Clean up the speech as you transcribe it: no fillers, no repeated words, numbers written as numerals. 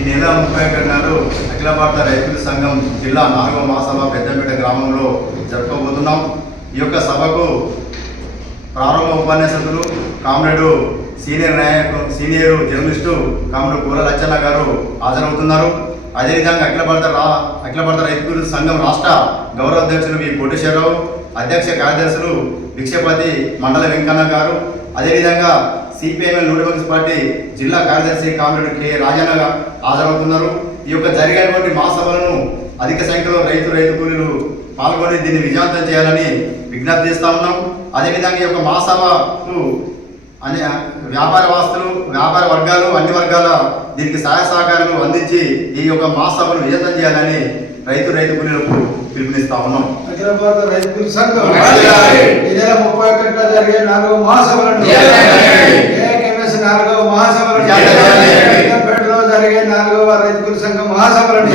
ఈ నెల 31 నాడు అఖిల భారత రైతుల సంఘం జిల్లా 4వ మహాసభ పెద్దపేట గ్రామంలో జరుపుకోబోతున్నాం. ఈ యొక్క సభకు ప్రారంభ ఉపన్యాసకులు కామ్రేడు సీనియర్ జర్నలిస్టు కామ్రేడు కూర లచ్చన్న గారు హాజరవుతున్నారు. అదేవిధంగా అఖిల భారత రైతుల సంఘం రాష్ట్ర గౌరవ అధ్యక్షులు వి కోటేశ్వరరావు, అధ్యక్ష కార్యదర్శులు భిక్షపతి మండల వెంకన్న గారు, అదేవిధంగా సిపిఐఎం నూడిమక్స్ పార్టీ జిల్లా కార్యదర్శి కామ్రేడ్ కె రాజన్న హాజరవుతున్నారు. ఈ యొక్క జరిగేటువంటి మహాసభలను అధిక సంఖ్యలో రైతు కూలీలు పాల్గొని దీన్ని విజయవంతం చేయాలని విజ్ఞప్తి చేస్తా ఉన్నాం. అదేవిధంగా ఈ యొక్క మహాసభకు వ్యాపార వర్గాలు అన్ని వర్గాల దీనికి సహాయ సహకారాలు అందించి ఈ యొక్క మహాసభను విజయవంతం చేయాలని రైతు కూలీలకు పిలుపునిస్తా ఉన్నాం. అఖిల భారత రైతుల సంఘం ఈ నెల 31 జరిగే 4వ మహాసభలను 4వ మహాసభలను పెద్దపేటలో జరిగే 4వ రైతుల సంఘం మహాసభలను